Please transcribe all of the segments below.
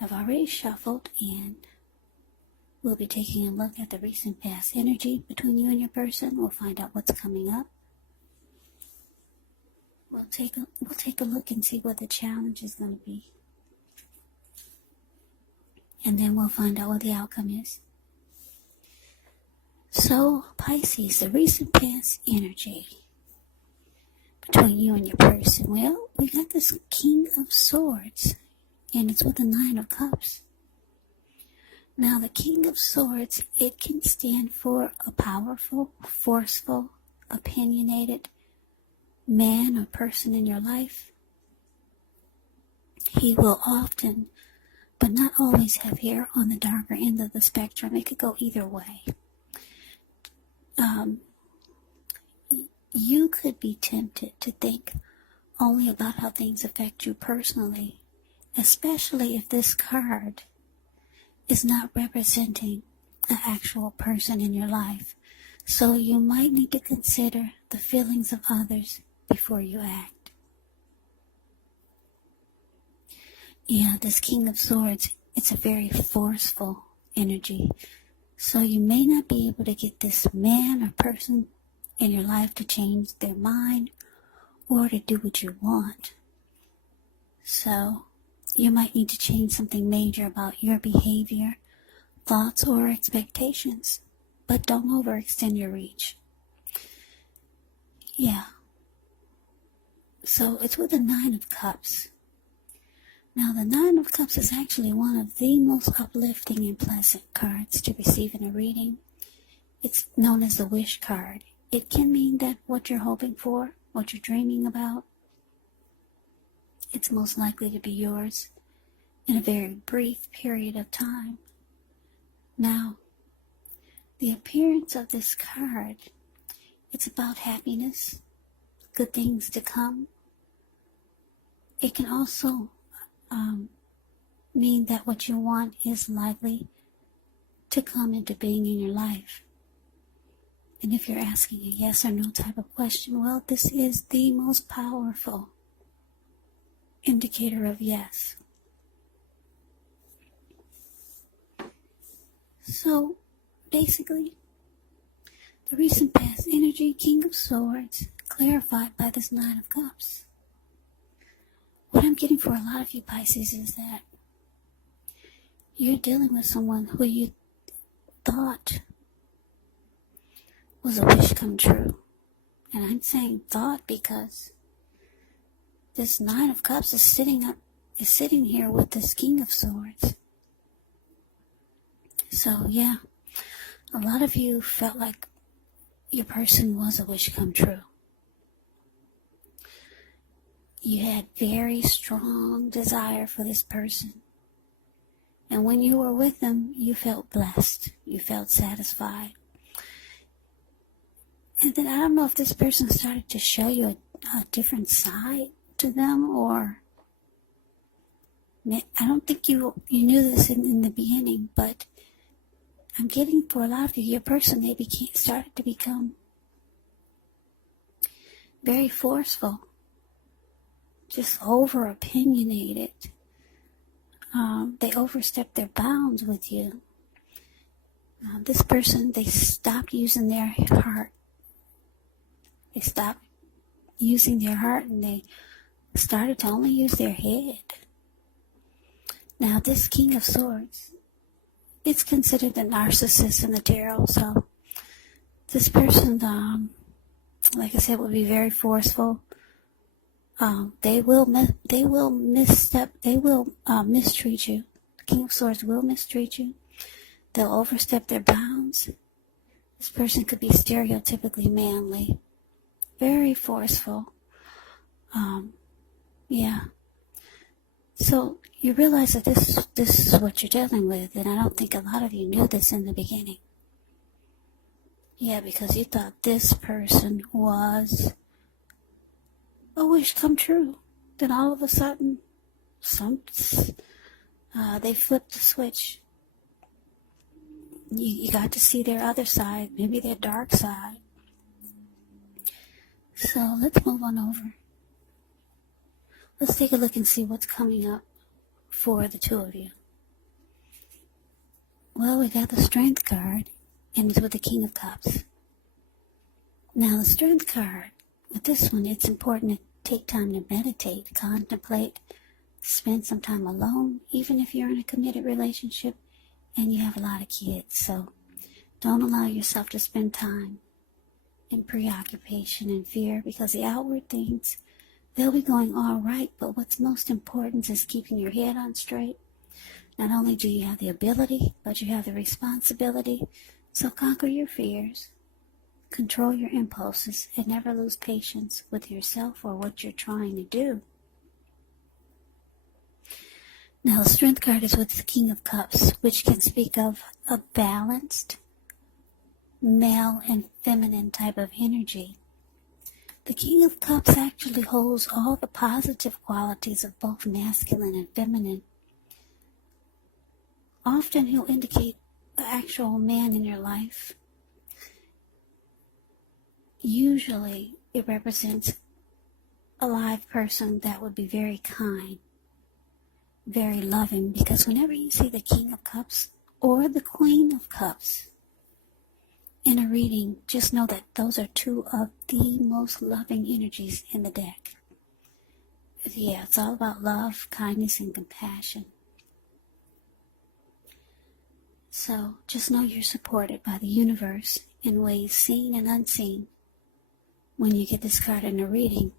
I've already shuffled, and we'll be taking a look at the recent past energy between you and your person. We'll find out what's coming up. We'll take a look and see what the challenge is going to be. And then we'll find out what the outcome is. So, Pisces, the recent past energy between you and your person. Well, we got this King of Swords, and it's with the Nine of Cups. Now, the King of Swords, it can stand for a powerful, forceful, opinionated man or person in your life. He will often, but not always, have hair on the darker end of the spectrum. It could go either way. You could be tempted to think only about how things affect you personally, especially if this card is not representing an actual person in your life. So you might need to consider the feelings of others before you act. Yeah, this King of Swords, it's a very forceful energy. So you may not be able to get this man or person in your life to change their mind or to do what you want. So you might need to change something major about your behavior, thoughts, or expectations. But don't overextend your reach. Yeah. So it's with the Nine of Cups. Now, the Nine of Cups is actually one of the most uplifting and pleasant cards to receive in a reading. It's known as the wish card. It can mean that what you're hoping for, what you're dreaming about, it's most likely to be yours in a very brief period of time. Now, the appearance of this card, it's about happiness, good things to come. It can also mean that what you want is likely to come into being in your life. And if you're asking a yes or no type of question, well, this is the most powerful indicator of yes. So, basically, the recent past energy, King of Swords, clarified by this Nine of Cups. What I'm getting for a lot of you Pisces is that you're dealing with someone who you thought was a wish come true. And I'm saying thought because this Nine of Cups is sitting here with this King of Swords. So yeah, a lot of you felt like your person was a wish come true. You had very strong desire for this person. And when you were with them, you felt blessed. You felt satisfied. And then I don't know if this person started to show you a different side to them, or I don't think you knew this in the beginning, but I'm getting for a lot of you, your person, they started to become very forceful, just over-opinionated. They overstepped their bounds with you. This person, they stopped using their heart. They stopped using their heart and they started to only use their head. Now, this King of Swords, it's considered the narcissist in the tarot. So, this person, like I said, will be very forceful. They will mistreat you. The King of Swords will mistreat you. They'll overstep their bounds. This person could be stereotypically manly, very forceful. Yeah. So you realize that this is what you're dealing with, and I don't think a lot of you knew this in the beginning. Yeah, because you thought this person was a wish come true. Then all of a sudden, they flipped the switch. You got to see their other side, maybe their dark side. So let's move on over. Let's take a look and see what's coming up for the two of you. Well, we got the Strength card, and it's with the King of Cups. Now, the Strength card, with this one, it's important to take time to meditate, contemplate, spend some time alone, even if you're in a committed relationship and you have a lot of kids. So don't allow yourself to spend time in preoccupation and fear, because the outward things, they'll be going all right, but what's most important is keeping your head on straight. Not only do you have the ability, but you have the responsibility. So conquer your fears, control your impulses, and never lose patience with yourself or what you're trying to do. Now, the Strength card is with the King of Cups, which can speak of a balanced male and feminine type of energy. The King of Cups actually holds all the positive qualities of both masculine and feminine. Often he'll indicate an actual man in your life. Usually it represents a live person that would be very kind, very loving, because whenever you see the King of Cups or the Queen of Cups in a reading, just know that those are two of the most loving energies in the deck. Yeah, it's all about love, kindness, and compassion. So just know you're supported by the universe in ways seen and unseen. When you get this card in a reading,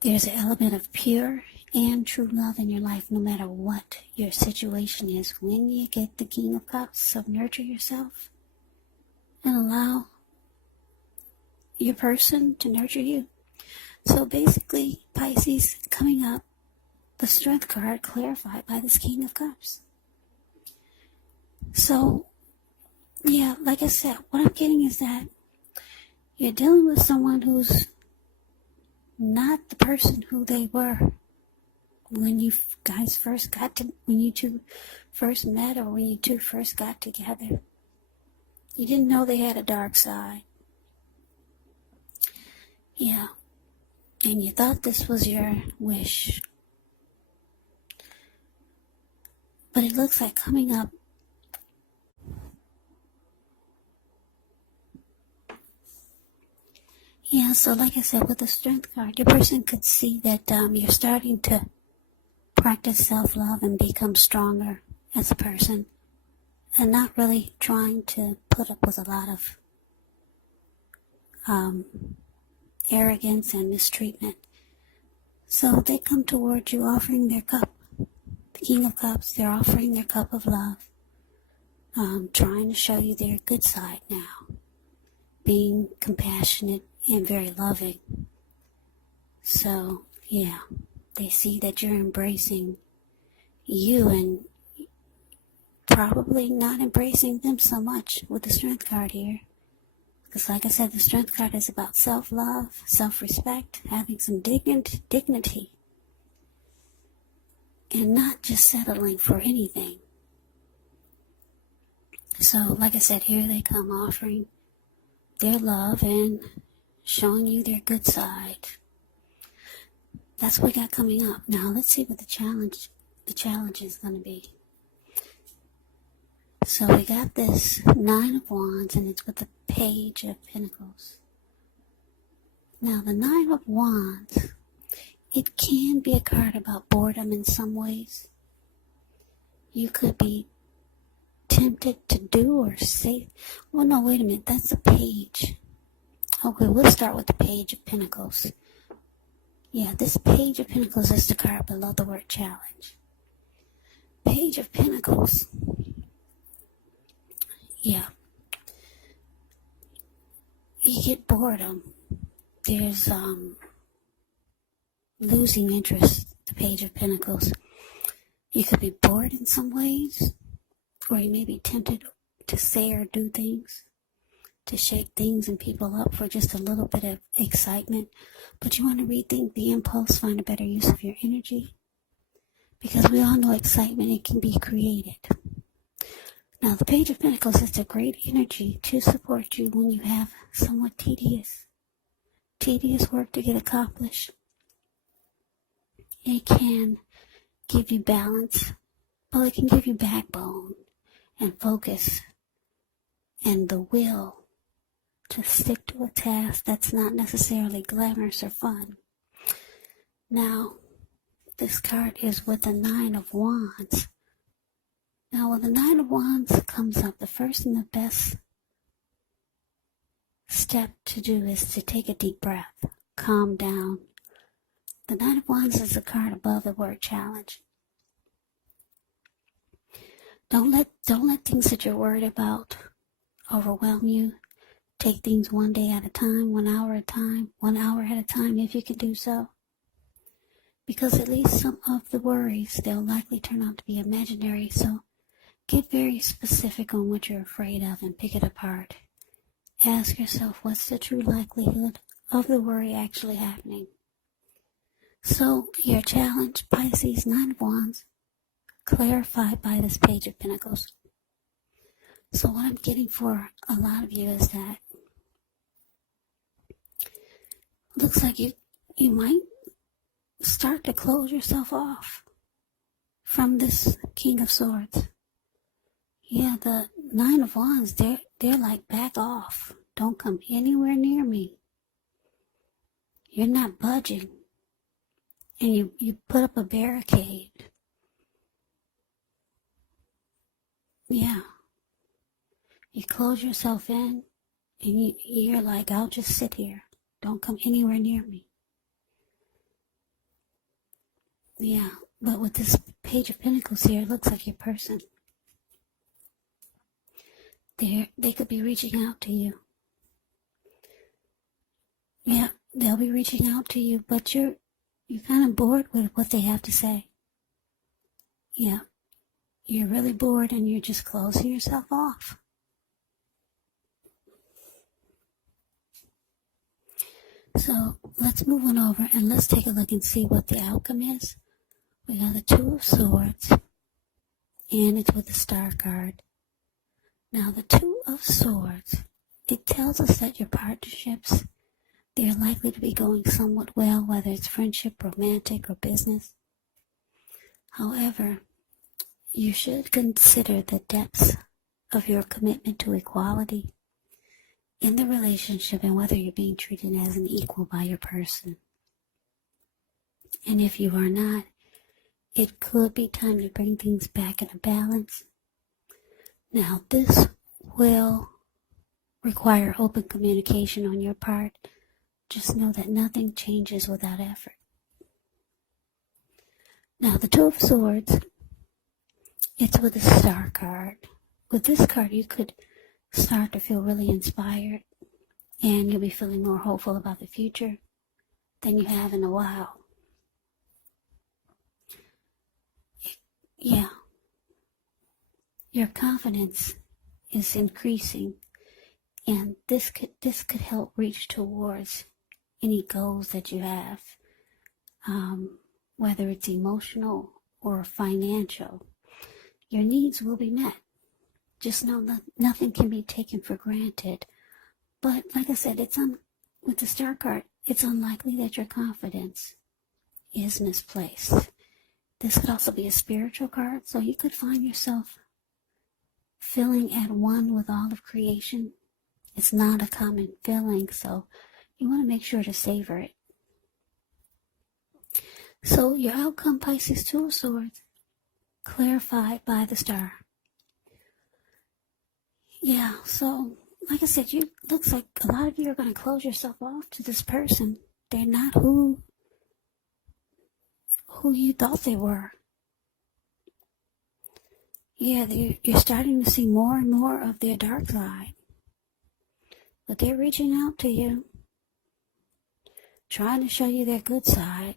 there's an element of pure and true love in your life, no matter what your situation is. When you get the King of Cups, so nurture yourself and allow your person to nurture you. So basically, Pisces, coming up, the Strength card clarified by this King of Cups. So, yeah, like I said, what I'm getting is that you're dealing with someone who's not the person who they were when you guys first when you two first met, or when you two first got together. You didn't know they had a dark side. Yeah. And you thought this was your wish. But it looks like coming up, yeah, so like I said, with the Strength card, your person could see that you're starting to practice self-love and become stronger as a person, and not really trying to put up with a lot of arrogance and mistreatment. So they come towards you offering their cup. The King of Cups, they're offering their cup of love, trying to show you their good side now, being compassionate and very loving. So, yeah, they see that you're embracing you and probably not embracing them so much with the Strength card here. Because like I said, the Strength card is about self-love, self-respect, having some dignity, and not just settling for anything. So, like I said, here they come offering their love and showing you their good side. That's what we got coming up. Now, let's see what the challenge is going to be. So we got this 9 of Wands, and it's with the Page of Pentacles. Now, the 9 of Wands, it can be a card about boredom in some ways. You could be tempted to do or say, well, no, wait a minute, that's a Page. Okay, we'll start with the Page of Pentacles. Yeah, this Page of Pentacles is the card below the word challenge. Page of Pentacles. Yeah. You get boredom. There's losing interest, the Page of Pentacles. You could be bored in some ways, or you may be tempted to say or do things, to shake things and people up for just a little bit of excitement. But you want to rethink the impulse, find a better use of your energy, because we all know excitement, it can be created. Now, the Page of Pentacles is a great energy to support you when you have somewhat tedious work to get accomplished. It can give you balance, but it can give you backbone and focus and the will to stick to a task that's not necessarily glamorous or fun. Now, this card is with the Nine of Wands. Now, when the Nine of Wands comes up, the first and the best step to do is to take a deep breath, calm down. The Nine of Wands is a card above the word challenge. Don't let things that you're worried about overwhelm you. Take things one day at a time, 1 hour at a time, 1 hour at a time if you can do so. Because at least some of the worries, they'll likely turn out to be imaginary. So get very specific on what you're afraid of and pick it apart. Ask yourself, what's the true likelihood of the worry actually happening? So your challenge, Pisces, Nine of Wands, clarified by this Page of Pentacles. So what I'm getting for a lot of you is that looks like you might start to close yourself off from this King of Swords. Yeah, the Nine of Wands, they're like, back off. Don't come anywhere near me. You're not budging. And you put up a barricade. Yeah. You close yourself in and you're like, I'll just sit here. Don't come anywhere near me. Yeah, but with this Page of Pentacles here, it looks like your person, they could be reaching out to you. Yeah, they'll be reaching out to you, but you're kind of bored with what they have to say. Yeah, you're really bored and you're just closing yourself off. So let's move on over and let's take a look and see what the outcome is. We got the Two of Swords, and it's with the Star card. Now the Two of Swords, it tells us that your partnerships, they're likely to be going somewhat well, whether it's friendship, romantic, or business. However, you should consider the depths of your commitment to equality in the relationship and whether you're being treated as an equal by your person. And if you are not, it could be time to bring things back in a balance. Now, this will require open communication on your part. Just know that nothing changes without effort. Now, the Two of Swords, it's with the Star card. With this card, you could start to feel really inspired, and you'll be feeling more hopeful about the future than you have in a while. Yeah. Your confidence is increasing, and this could help reach towards any goals that you have, whether it's emotional or financial. Your needs will be met. Just know that nothing can be taken for granted. But like I said, with the Star card, it's unlikely that your confidence is misplaced. This could also be a spiritual card, so you could find yourself feeling at one with all of creation. It's not a common feeling, so you want to make sure to savor it. So your outcome, Pisces, Two of Swords, clarified by the Star. Yeah, so like I said, looks like a lot of you are going to close yourself off to this person. They're not who you thought they were. Yeah, you're starting to see more and more of their dark side. But they're reaching out to you, trying to show you their good side.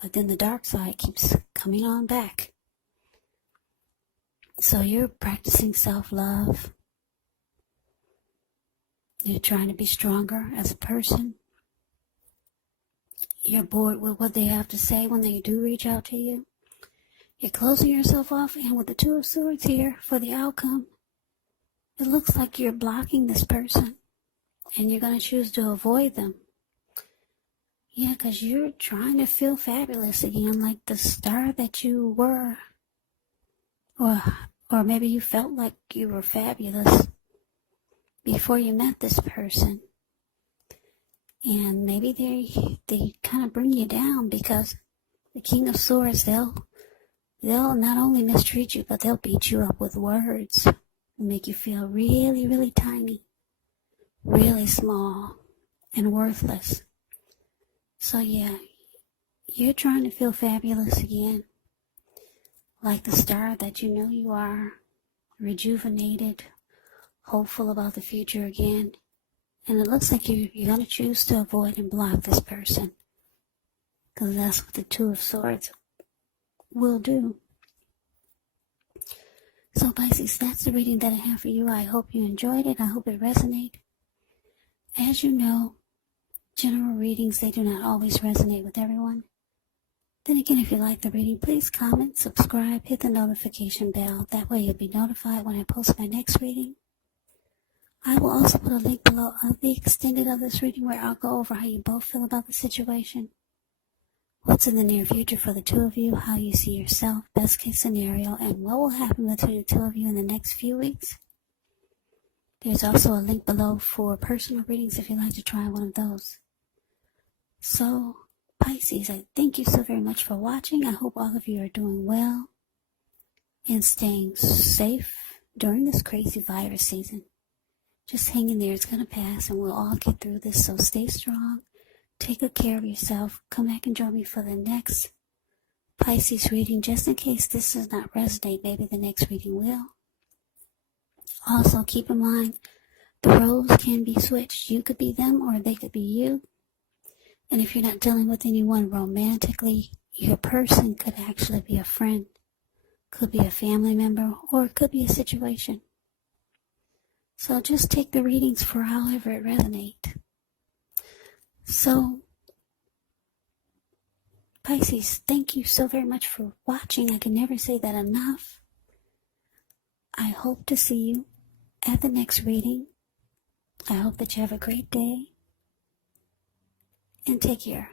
But then the dark side keeps coming on back. So you're practicing self-love. You're trying to be stronger as a person. You're bored with what they have to say when they do reach out to you. You're closing yourself off, and with the Two of Swords here for the outcome, it looks like you're blocking this person, and you're going to choose to avoid them. Yeah, because you're trying to feel fabulous again, like the star that you were, or Or maybe you felt like you were fabulous before you met this person. And maybe they kind of bring you down, because the King of Swords, they'll not only mistreat you, but they'll beat you up with words and make you feel really, really tiny, really small, and worthless. So yeah, you're trying to feel fabulous again, like the star that you know you are, rejuvenated, hopeful about the future again. And it looks like you're going to choose to avoid and block this person, because that's what the Two of Swords will do. So Pisces, that's the reading that I have for you. I hope you enjoyed it. I hope it resonated. As you know, general readings, they do not always resonate with everyone. Then again, if you like the reading, please comment, subscribe, hit the notification bell. That way you'll be notified when I post my next reading. I will also put a link below of the extended of this reading, where I'll go over how you both feel about the situation, what's in the near future for the two of you, how you see yourself, best case scenario, and what will happen between the two of you in the next few weeks. There's also a link below for personal readings if you'd like to try one of those. So, Pisces, I thank you so very much for watching. I hope all of you are doing well and staying safe during this crazy virus season. Just hang in there. It's going to pass, and we'll all get through this. So stay strong. Take good care of yourself. Come back and join me for the next Pisces reading. Just in case this does not resonate, maybe the next reading will. Also, keep in mind, the roles can be switched. You could be them, or they could be you. And if you're not dealing with anyone romantically, your person could actually be a friend, could be a family member, or it could be a situation. So just take the readings for however it resonates. So, Pisces, thank you so very much for watching. I can never say that enough. I hope to see you at the next reading. I hope that you have a great day. And take care.